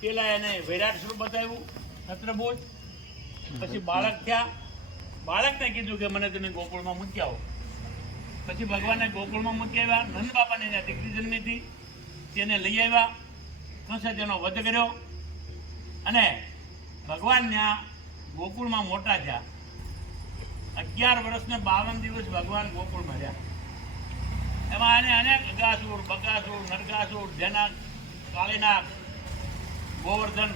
પેલા એને વિરાટ સ્વરૂપ બતાવ્યું છત્રભુજ. પછી બાળક થયા, બાળકને કીધું કે મને તમે ગોકુળમાં મૂકી આવો. પછી ભગવાનને ગોકુળમાં મૂકી આવ્યા. નંદ બાપાની ત્યાં દીકરી જન્મી હતી, તેને લઈ આવ્યા. કંસે તેનો વધ કર્યો અને ભગવાન ત્યાં ગોકુળમાં મોટા થયા. 11 વર્ષ ને 52 દિવસ ભગવાન ગોકુળમાં રહ્યા. એમાં એને અનેક અગાસુર, બકાસુર, નરકાસુર, ધેનાક, કાળીનાગ, ગોવર્ધન,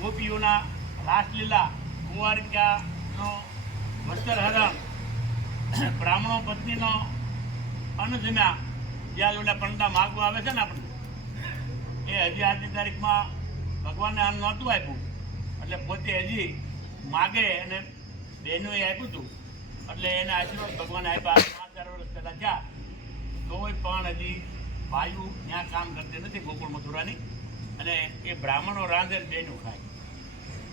ગોપીઓના રાસલીલા, કુંવારિકાનો વસ્ત્રહરણ, બ્રાહ્મણો પત્નીનો અન્ન જમ્યા. જ્યાં ઓલા પંડા માગવા આવે છે ને આપણે, એ હજી આજની તારીખમાં ભગવાનને અન્ન નહોતું આપ્યું, એટલે પોતે હજી માગે અને બહેનોએ આપ્યું હતું, એટલે એને આશીર્વાદ ભગવાને આપ્યા. 5-4 વર્ષ પહેલાં થયા, તોય પણ હજી વાયુ ત્યાં કામ કરતી નથી ગોકુળ મથુરાની. અને એ બ્રાહ્મણો રાંધે બેનું ખાય.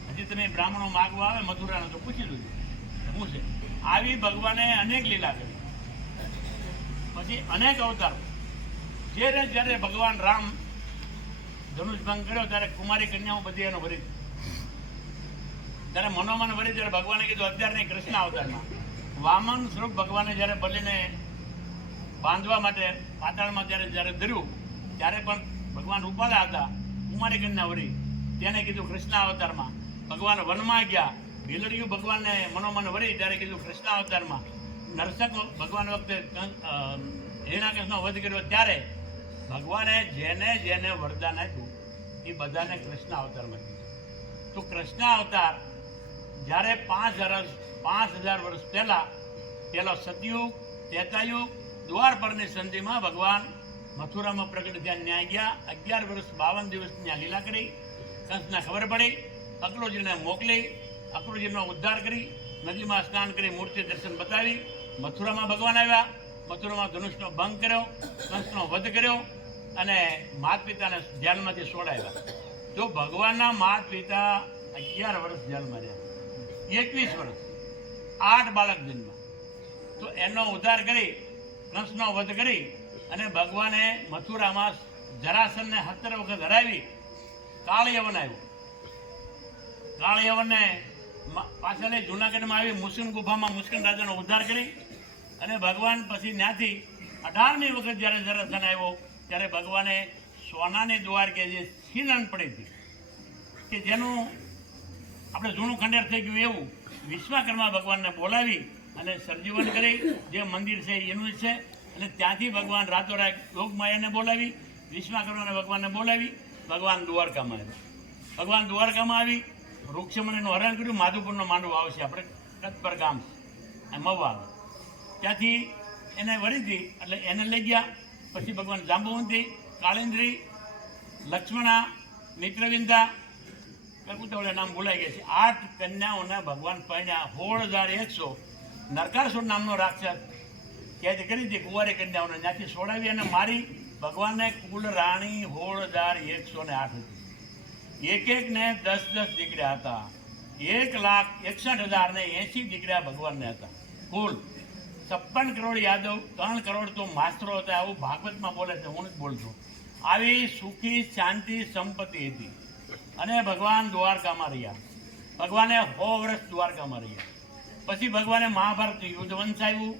હજી તમે બ્રાહ્મણો માગવા આવે મથુરાને તો પૂછી લીધું શું છે. આવી ભગવાને અનેક લીલા કરી. પછી અનેક અવતારો. જ્યારે ભગવાન રામ ધનુષ ભંગ કર્યો ત્યારે કુમારી કન્યાઓ બધી એનો વરી, ત્યારે મનોમન વરી. ત્યારે ભગવાને કીધું અત્યારની કૃષ્ણ અવતારમાં વામન સ્વરૂપ ભગવાને જ્યારે બલીને બાંધવા માટે પાતાળમાં જ્યારે ધર્યું, ત્યારે પણ ભગવાન રૂપાલા હતા. કુમારી કન્યા વરી તેને કીધું કૃષ્ણ અવતારમાં. ભગવાન વનમાં ગયા, ભીલડીયું ભગવાનને મનોમન વરી ત્યારે કીધું કૃષ્ણ અવતારમાં. નરસક ભગવાન વખતે હિરણ્યકશ્યપનો વધ કર્યો ત્યારે ભગવાને જેને વરદાન આપ્યું એ બધાને કૃષ્ણ અવતારમાં કીધું. તો કૃષ્ણ અવતાર જ્યારે 5000 વર્ષ પહેલાં, પેલો સતયુગ, ત્રેતાયુગ, દ્વાર પરની સંધિમાં ભગવાન મથુરામાં પ્રગટ થયા. ન્યાય ગયા. 11 વર્ષ 52 દિવસ ત્યાં લીલા કરી. કંસને ખબર પડી, અક્રૂરજીને મોકલી, અક્રૂરજીનો ઉદ્ધાર કરી, નદીમાં સ્નાન કરી, મૂર્તિ દર્શન બતાવી. મથુરામાં ભગવાન આવ્યા. મથુરામાં ધનુષનો ભંગ કર્યો, કંસનો વધ કર્યો અને માત પિતાને જેલમાંથી છોડાવ્યા. જો ભગવાનના માત પિતા 11 વર્ષ જેલમાં રહ્યા, 21 વર્ષ, 8 બાળક જન્મ, તો એનો ઉદ્ધાર કરી, કંસનો વધ કરી અને ભગવાને મથુરામાં જરાસનને 17 વખત હરાવી. કાળ યવન આવ્યો. કાળ યવનને પાછળ જૂનાગઢમાં આવી મુસ્કિન ગુફામાં મુસ્કિન રાજાનો ઉદ્ધાર કરી અને ભગવાન પછી ત્યાંથી 18મી વખત જ્યારે જરાસન આવ્યો ત્યારે ભગવાને સોનાની દ્વારકે જે છીનન પડી હતી, કે જેનું આપણે જૂનું ખંડેર થઈ ગયું એવું, વિશ્વકર્મા ભગવાનને બોલાવી અને સર્જીવન કરી. જે મંદિર છે એનું જ છે. અને ત્યાંથી ભગવાન રાતોરાત યોગમાયાને બોલાવી, વિશ્વકર્માને ભગવાનને બોલાવી ભગવાન દ્વારકામાં આવ્યા. ભગવાન દ્વારકામાં આવી રૂક્ષમણીનું હરણ કર્યું. માધુપુરનો માંડવો આવશે, આપણે કચ્છ ગામ છે મવા, ત્યાંથી એને વળીથી એટલે એને લઈ ગયા. પછી ભગવાન જાંબુવંતી, કાળિંદ્રી, લક્ષ્મણા, મિત્રવિંદા, કુતવળે નામ ભૂલાઈ ગયા છે. 8 કન્યાઓને ભગવાન પરણ્યા. 16100 નરકાસુર નામનો રાક્ષસ ક્યાંથી કરી હતી કુંવારી કન્યાઓને ત્યાંથી છોડાવી અને મારી. ભગવાનને કુલ રાણી 16108 હતી. એકને 10 દીકરા હતા. 1,61,080 દીકરા ભગવાનને હતા. કુલ 56 કરોડ યાદવ, 3 કરોડ તો માસ્તરો હતા. આવું ભાગવતમાં બોલે છે, હું જ બોલતો. આવી સુખી શાંતિ સંપત્તિ હતી. અને ભગવાન દ્વારકામાં રહ્યા. ભગવાને 100 વર્ષ દ્વારકામાં રહ્યા. પછી ભગવાને મહાભારત યુદ્ધ વંશાવ્યું.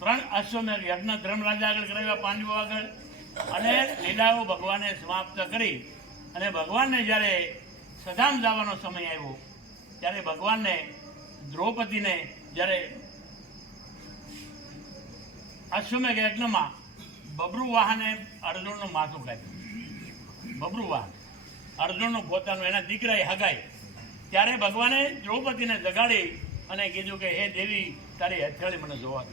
3 અશ્વમેઘ યજ્ઞ ધર્મરાજા આગળ કરાવ્યા, પાંડવો આગળ, અને લીલાઓ ભગવાને સમાપ્ત કરી. અને ભગવાનને જ્યારે સધામ જવાનો સમય આવ્યો ત્યારે ભગવાનને દ્રૌપદીને જ્યારે અશ્વમેઘ યજ્ઞમાં બબરુ વાહને અર્જુનનું માથું કાપ્યું. બબરુ વાહન અર્જુનનું પોતાનું, એના દીકરાએ હગાઈ. ત્યારે ભગવાને દ્રૌપદીને જગાડી અને કીધું કે હે દેવી, તારી હથેળી મને જોવા દે.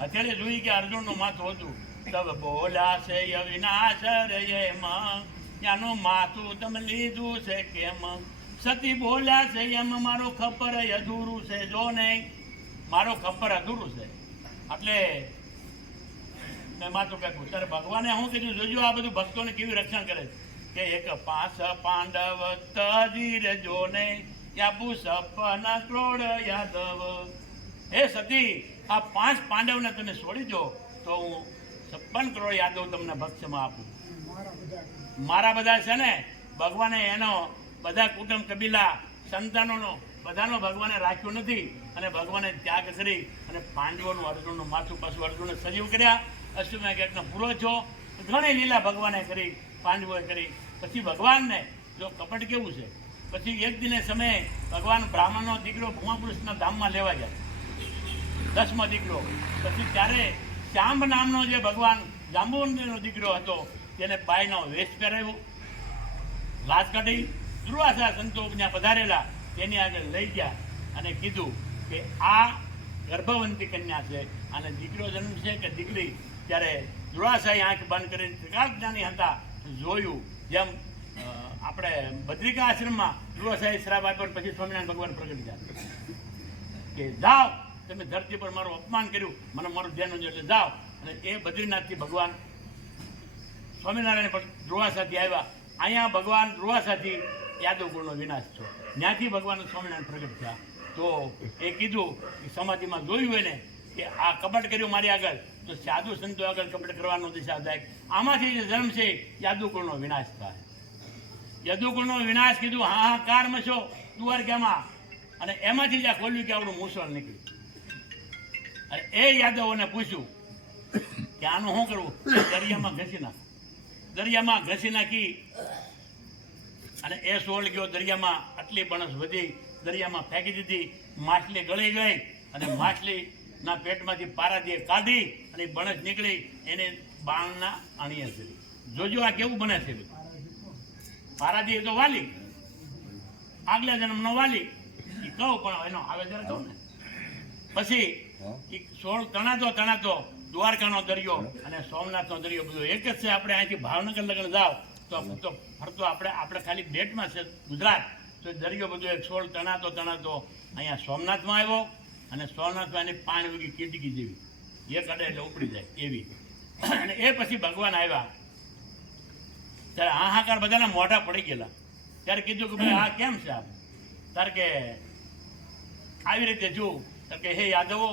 હથેળી જોઈ કે અર્જુનનું માથું હતું. તબ બોલ્યા છે અવિનાશ રે એમાં, ત્યાંનું માથું તમે લીધું છે કેમ? સતી બોલ્યા છે એમ, મારો ખપ્પર અધૂરું છે. જો નહીં, મારો ખપ્પર અધૂરું છે. એટલે મેં માથું કાઢ્યું. ત્યારે ભગવાને શું કીધું, જોજો આ બધું ભક્તોને કેવી રક્ષણ કરે છે કે એક 5 પાંડવ તજી રેજો ને યાબુ સપના ક્રોડ યાદવ. હે સતી, આ 5 પાંડવને તમે છોડી દો તો હું 56 કરોડ યાદવ તમને ભક્ષ્યમાં આપું. મારા બધા છે ને ભગવાને એનો બધા કુટુંબ કબીલા સંતાનોનો બધાનો ભગવાને રાખ્યો નથી, અને ભગવાને ત્યાગ કરી અને પાંડવોનું અર્જુનનું માથું પાછું અર્જુને સજીવ કર્યા. અશ્વમેઘ યજ્ઞ પૂરો છો. ઘણી લીલા ભગવાને કરી, પાંડવોએ કરી. પછી ભગવાનને જો કપટ કેવું છે, પછી એક દિને સમયે ભગવાન બ્રાહ્મણનો દીકરો ભૂમાપુરુષના ધામમાં લેવા જાય, 10મો દીકરો. પછી ત્યારે શ્યામ નામનો જે ભગવાન જાંબુવંતીનો દીકરો હતો તેને બાઈનો વેશ પહેરાવ્યો, લાજ કાઢી. દુર્વાસા સંતો ત્યાં પધારેલા તેની આગળ લઈ ગયા અને કીધું કે આ ગર્ભવંતી કન્યા છે, અને દીકરો જન્મ છે કે દીકરી. ત્યારે દુર્વાસાએ આંખ બંધ કરીને ત્રિકાળજ્ઞાની હતા જોયું, જેમ આપણે બદ્રિકા આશ્રમમાં દુર્વાસાએ શ્રાપ આપ્યો, પછી સ્વામિનારાયણ ભગવાન પ્રગટ થયા કે જાઓ, તમે ધરતી પર મારું અપમાન કર્યું, મને મારું ધ્યાન નથી, એટલે જાઓ. અને એ બદ્રીનાથથી ભગવાન સ્વામિનારાયણ પણ દુર્વાસાથી આવ્યા. અહીંયા ભગવાન દુર્વાસાથી યાદવકુળનો વિનાશ થયો, ત્યાંથી ભગવાન સ્વામિનારાયણ પ્રગટ થયા. તો એ કીધું કે સમાધિમાં જોયું હોય ને કે આ કપટ કર્યું મારી આગળ, તો સાધુ સંતો આગળ કપટ કરવાનો દિશા થાય. આમાંથી જે જન્મ છે યાદવકુળનો વિનાશ થાય. યદુકુળનો વિનાશ કીધું, હાહાકાર મચો દ્વારકામાં, અને એમાંથી જ આ ખોલ્યું કે આપણું મુસળ નીકળ્યું. અને એ યાદવોને પૂછ્યું કે આનું શું કરવું? દરિયામાં ઘસી નાખ. દરિયામાં ઘસી નાખી અને એ સોળ ગયો દરિયામાં. આટલી બણસ વધી દરિયામાં ફેંકી દીધી. માછલી ગળી ગઈ અને માછલીના પેટમાંથી પારાદીએ કાઢી અને બણસ નીકળી, એને બાણના અણીએ ચડી. જોજો આ કેવું બને છે. પારાદી તો વાલી, આગલા જન્મનો વાલી એ કહું, પણ એનો આવે ત્યારે કહું ને. પછી એ 16 તણાતો દ્વારકાનો દરિયો અને સોમનાથનો દરિયો બધું એક જ છે. આપણે અહીંથી ભાવનગર લગન જાઓ તો ફરતો આપણે ખાલી ડેટમાં છે ગુજરાત, તો દરિયો બધો એક 16 તણાતો અહીંયા સોમનાથમાં આવ્યો, અને સોમનાથમાં એની પાણી વગી કીટકી જેવી એક અડે એટલે ઉપડી જાય એવી. અને એ પછી ભગવાન આવ્યા. ત્યારે હાહાકાર બધાના મોઢા પડી ગયેલા. ત્યારે કીધું કે ભાઈ આ કેમ છે આપ? ત્યારે કે આવી રીતે જોઉં કે હે યાદવો,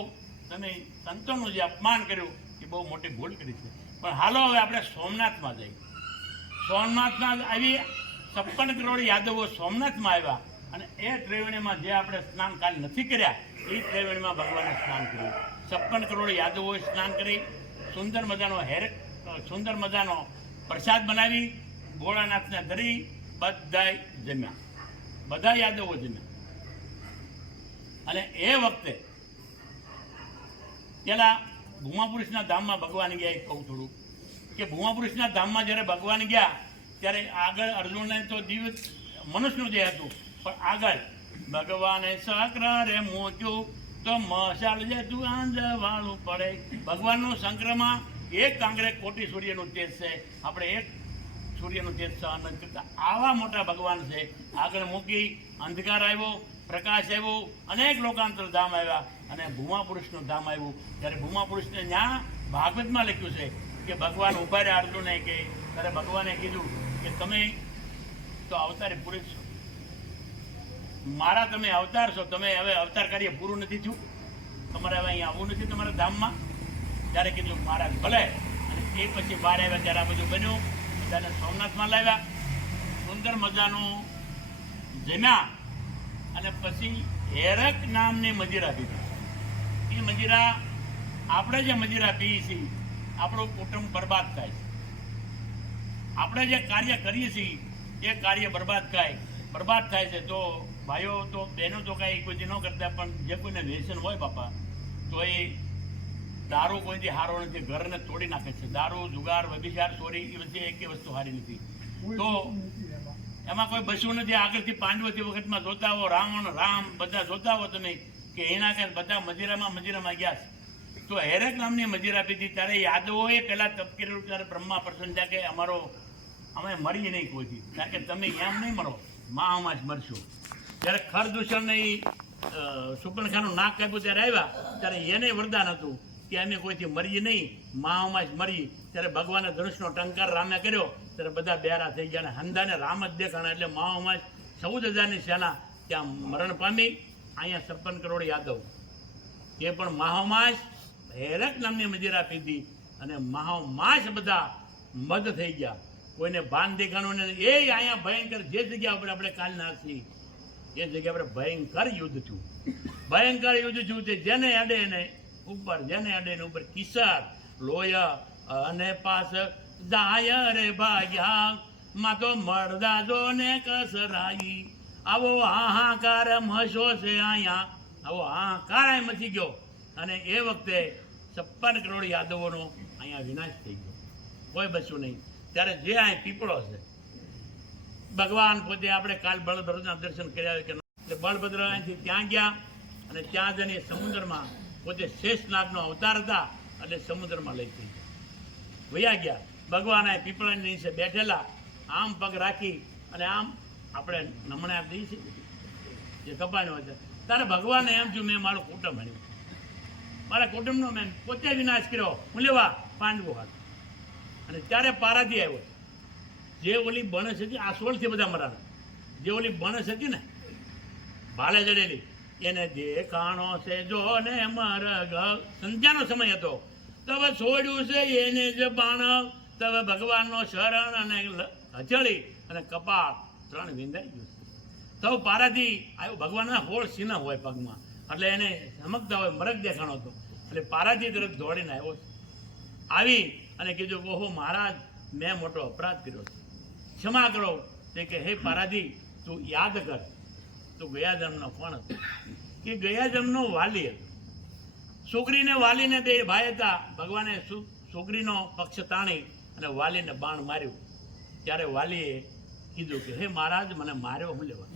તમે સંતોનું જે અપમાન કર્યું એ બહુ મોટી ભૂલ કરી છે, પણ હાલો હવે આપણે સોમનાથમાં જઈએ. સોમનાથમાં આવી 56 કરોડ યાદવો સોમનાથમાં આવ્યા, અને એ ત્રિવેણીમાં જે આપણે સ્નાન કાલ નથી કર્યા એ ત્રિવેણીમાં ભગવાને સ્નાન કર્યું. 56 કરોડ યાદવોએ સ્નાન કરી સુંદર મજાનો પ્રસાદ બનાવી ભોળાનાથને ધરી બધાય જમ્યા, બધા યાદવો જમ્યા. અને એ વખતે પેલા ભૂમાપુરુષના ધામમાં ભગવાન ગયા. એક કહું થોડું કે ભૂમાપુરુષના ધામમાં જ્યારે ભગવાન ગયા ત્યારે આગળ અર્જુનને તો દિવ્ય મનુષ્યનું જે હતું, પણ આગળ ભગવાને શક્ર રે મોચ્યું તો મશાલ જે તું આંજવાળું પડે. ભગવાનનું શંકરમાં એક કાંકરે કોટી સૂર્યનું તેજ છે, આપણે એક સૂર્યનું તેજ સહન નથી કરતા. આવા મોટા ભગવાન છે. આગળ મૂકી અંધકાર આવ્યો, પ્રકાશ આવ્યો, અનેક લોકાંતર ધામ આવ્યા, અને ભૂમાપુરુષનું ધામ આવ્યું. ત્યારે ભૂમાપુરુષને ત્યાં ભાગવતમાં લખ્યું છે કે ભગવાન ઉભા રહ્યા અર્જુને કે ત્યારે ભગવાને કીધું કે તમે તો અવતારી પુરુષ છો, મારા તમે અવતાર છો, તમે હવે અવતાર કાર્ય પૂરું નથી થયું, તમારે હવે અહીંયા આવવું નથી તમારા ધામમાં. ત્યારે કીધું મહારાજ ભલે. અને એ પછી બહાર આવ્યા ત્યારે આ બધું બન્યું. ત્યારે સોમનાથમાં લાવ્યા, સુંદર મજાનું જમ્યા, અને પછી હેરક નામની મજીરા પીધી. એ મજીરા આપણે જે મજીરા પીએ છીએ આપણું કુટુંબ બરબાદ થાય છે. આપણે જે કાર્ય કરીએ છીએ એ કાર્ય બરબાદ થાય છે. તો ભાઈઓ તો બહેનો તો કાંઈ કોઈ ન કરતા, પણ જે કોઈને વ્યસન હોય બાપા, તો એ દારૂ કોઈથી સારો નથી, ઘરને તોડી નાખે છે. દારૂ, જુગાર, વ્યભિચાર, ચોરી એ બધી એક વસ્તુ સારી નથી. તો એમાં કોઈ બસવું નથી. આગળથી પાંડવોથી વખતમાં જોતા હો, રામ બધા જોતા હો તમે કે એના કે બધા મજીરામાં ગયા છે. તો હેરક નામની મજીરા પીધી. ત્યારે યાદવોએ પેલા તપ કરેલું. ત્યારે બ્રહ્મા પ્રસન્ન થયા કે અમે મરીએ નહીં કોઈથી, કારણ કે તમે એમ નહીં મરો, માં જ મરશો. જ્યારે ખરદૂષણને સુપર્ણખાનું નાક કાપ્યું ત્યારે આવ્યા, ત્યારે એને વરદાન હતું કે અમે કોઈથી મરીએ નહીં, માઓમાં જ મરી. ત્યારે ભગવાને ધનુષનો ટંકાર રામે કર્યો ત્યારે બધા બેરા થઈ ગયા, અને હંદાને રામ જ દેખાણા. એટલે માઓમાં જ 14,000ની સેના ત્યાં મરણ પામી. અહીંયા 56 કરોડ યાદવ, એ પણ માહોમાં જ હેરક નામની મદિરા પીધી, અને માહોમાં જ બધા મદ થઈ ગયા. કોઈને ભાન દેખાણું ને એ અહીંયા ભયંકર જે જગ્યા ઉપર આપણે કાલ નાખી એ જગ્યા પર ભયંકર યુદ્ધ થયું. ભયંકર યુદ્ધ થયું તે જેને અડે ને ઉપર, જેને અડે ને ઉપર. કિસર લોય અને પાસ જાય રે ભાગ્યા માં તો મળદા જો ને કસરાઈ. આવો હાહાકાર મશો છે અહીંયા, આવો હાહાકાર અહીં મચી ગયો. અને એ વખતે 56 કરોડ યાદવોનો અહીંયા વિનાશ થઈ ગયો, કોઈ બચ્યું નહીં. ત્યારે જે અહીં પીપળો છે, ભગવાન પોતે આપણે કાલ બળભદ્રના દર્શન કર્યા કે એટલે બળભદ્ર અહીંથી ત્યાં ગયા, અને ત્યાં જઈને સમુદ્રમાં પોતે શેષનાગનો અવતાર હતા એટલે સમુદ્રમાં લઈ થઈ ગયા, વયા ગયા. ભગવાન અહીં પીપળાની નીચે બેઠેલા, આમ પગ રાખી અને આમ આપણે નમણા દઈ છે જે કપાણ્યો છે. ત્યારે ભગવાને એમ થયું મેં મારું કુટુંબ હણ્યું, મારા કુટુંબનો મેં પોતે વિનાશ કર્યો. હું લેવા પાંડવો હાથ. અને ત્યારે પારાથી આવ્યો, જે ઓલી બણસ હતી આસોળથી બધા મરાણા, જે ઓલી બણસ હતી ને ભાલે જડેલી, એને દેખાણો છે જો ને મરગ. સંધ્યાનો સમય હતો, તવે છોડ્યું છે એને જ બાણ, તવે ભગવાનનો શરણ અને હચળી અને કપાળ 3 વિંધાઈ ગયું. તો પારાથી આવ્યો. ભગવાનના 16 સિંહ હોય પગમાં, એટલે એને ચમકતા હોય મરગ દેખાણો હતો. એટલે પારાથી તરફ દોડીને આવ્યો, આવી અને કીધું ઓહો મહારાજ મેં મોટો અપરાધ કર્યો છે, ક્ષમા કરો. તે કે હે પારાધી તું યાદ કર, તું ગયા જન્મનો કોણ હતો? કે ગયા જન્મનો વાલી હતો. છોકરીને વાલીને બે ભાઈ હતા. ભગવાને છોકરીનો પક્ષ તાણી અને વાલીને બાણ માર્યું. ત્યારે વાલીએ કીધું કે હે મહારાજ મને માર્યો હું લેવા?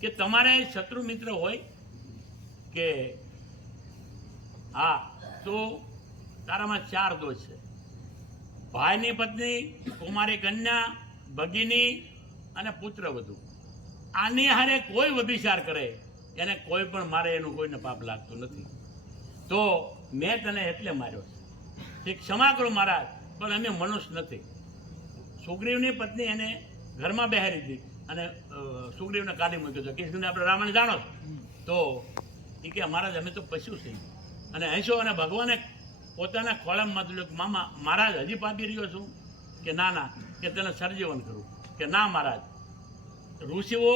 કે તમારે શત્રુ મિત્ર હોય કે હા, તો તારામાં 4 દોષ છે. ભાઈની પત્ની, કુમારી કન્યા, ભગીની અને પુત્ર વધુ. આની હારે કોઈ વ્યભિચાર કરે એને કોઈ પણ મારે એનું કોઈને પાપ લાગતું નથી. તો મેં તને એટલે માર્યો છે, ક્ષમા કરો મહારાજ, પણ અમે મનુષ્ય નથી. સુગ્રીવની પત્ની એને ઘરમાં બેહારી હતી અને સુગ્રીવને કાઢી મૂક્યો હતો. કૃષ્ણને આપણે રાવણ જાણો તો એ કે મહારાજ અમે તો પશુ છીએ. અને હંસો અને ભગવાને પોતાના ખોળામાં માથું કે મામા મહારાજ હજી પાપી રહ્યો છું? કે ના ના, કે તને સર્જીવન કરું. કે ના મહારાજ, ઋષિઓ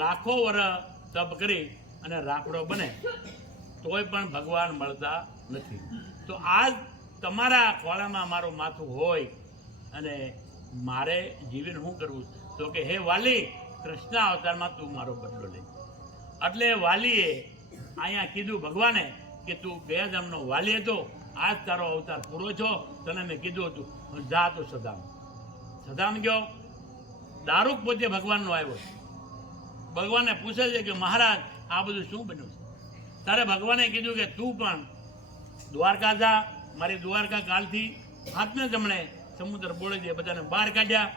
લાખો વર્ષ તપ કરી અને રાકડો બને તોય પણ ભગવાન મળતા નથી. તો આજ તમારા ખોળામાં મારું માથું હોય અને મારે જીવીને શું કરવું? તો કે હે વાલી, કૃષ્ણ અવતારમાં તું મારો બદલો લે. એટલે વાલીએ અહીંયા કીધું ભગવાને કે તું ગયા જન્મનો વાલી હતો, આજ તારો અવતાર પૂરો છો. તને મેં કીધું હતું જા તો સદામ. સદામ ગયો. દારૂક પોતે ભગવાનનો આવ્યો. ભગવાનને પૂછે છે કે મહારાજ આ બધું શું બન્યું છે? ત્યારે ભગવાને કીધું કે તું પણ દ્વારકા જા. મારી દ્વારકા કાલથી હાથને જમણે સમુદ્ર બોળી દે. બધાને બહાર કાઢ્યા.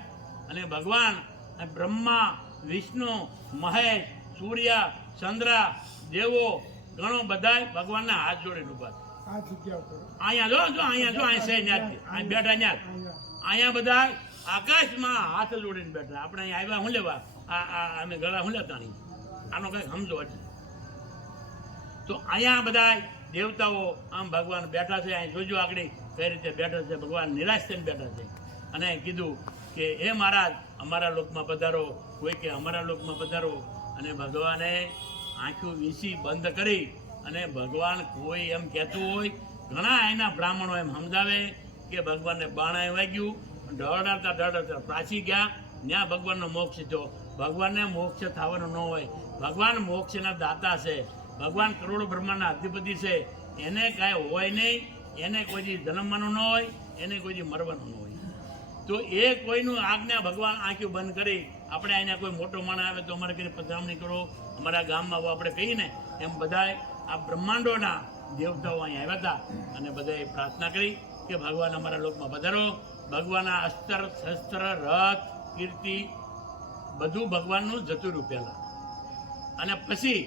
અને ભગવાન બ્રહ્મા, વિષ્ણુ, મહેશ, સૂર્ય, ચંદ્ર, દેવો ઘણો બધા ભગવાનના હાથ જોડીને ઉભા. અહીંયા જો અહીંયા છે અહીંયા બેઠા ન્યા. અહીંયા બધા આકાશમાં હાથ જોડીને બેઠા. આપણે અહીંયા આવ્યા હું લેવા? અમે ગળા હું લેતા નહીં. આનો કંઈક સમજો હજી. તો અહીંયા બધા દેવતાઓ આમ ભગવાન બેઠા છે. અહીં જોજો આગળ કઈ રીતે બેઠા છે. ભગવાન નિરાશ થઈને બેઠા છે. અને કીધું કે હે મહારાજ અમારા લોકમાં પધારો, કોઈ કે અમારા લોકમાં પધારો. અને ભગવાને આંખો વીસી બંધ કરી અને ભગવાન કોઈ એમ કહેતું હોય, ઘણા એના બ્રાહ્મણો એમ સમજાવે કે ભગવાનને બાણાએ વાગ્યું, ડરતા પાછી ગયા. ત્યાં ભગવાનનો મોક્ષ થયો. ભગવાનને મોક્ષ થવાનો ન હોય. ભગવાન મોક્ષના દાતા છે. ભગવાન કરોડો બ્રહ્માંડના અધિપતિ છે. એને કાંઈ હોય નહીં. એને કોઈ જન્મવાનું ન હોય, એને કોઈ મરવાનું ન હોય. તો એ કોઈનું આજ્ઞા ભગવાન આંખી બંધ કરી. આપણે અહીંયા કોઈ મોટો માણસ આવે તો અમારે કઈ પધરામણી કરો, અમારા ગામમાં આપણે કહીએ ને એમ બધા આ બ્રહ્માંડોના દેવતાઓ અહીંયા આવ્યા હતા. અને બધાએ પ્રાર્થના કરી કે ભગવાન અમારા લોકમાં પધારો. ભગવાનના અસ્ત્ર, શસ્ત્ર, રથ, કીર્તિ બધું ભગવાનનું જતું રહ્યું પહેલાં. અને પછી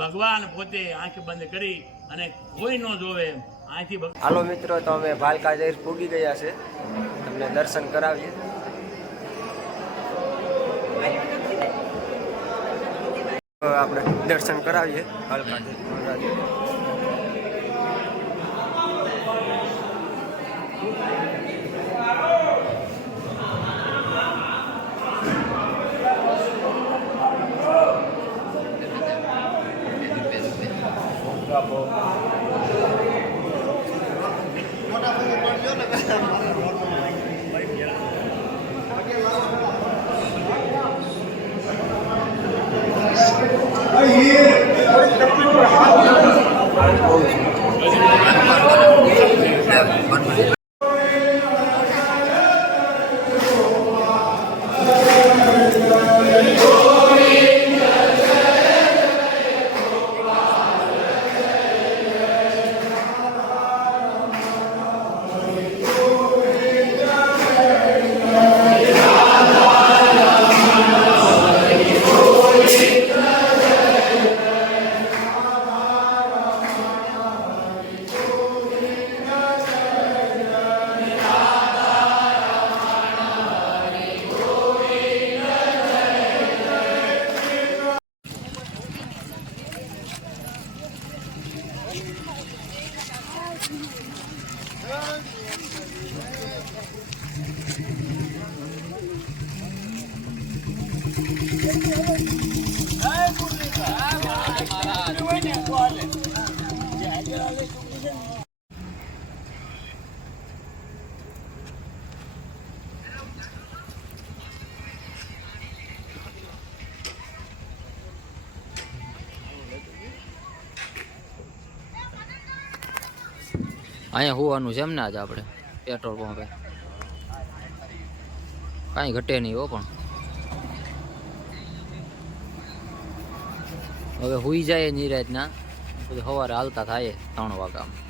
ભગવાન પોતે આંખ બંધ કરી અને કોઈ ન જોવે અહીંથી હાલો મિત્રો, તો અમે ભાલકા જઈ પૂગી ગયા છે, તમને દર્શન કરાવીએ. આપણે દર્શન કરાવીએ ભાલકા જઈ મહારાજ. અહીંયા હોવાનું છે એમ ને આજે આપણે પેટ્રોલ પંપે કાંઈ ઘટે નહીં હો. પણ હવે હુઈ જાય નિરાતના, પછી સવારે હાલતા થાય 3 વાગ્યામાં.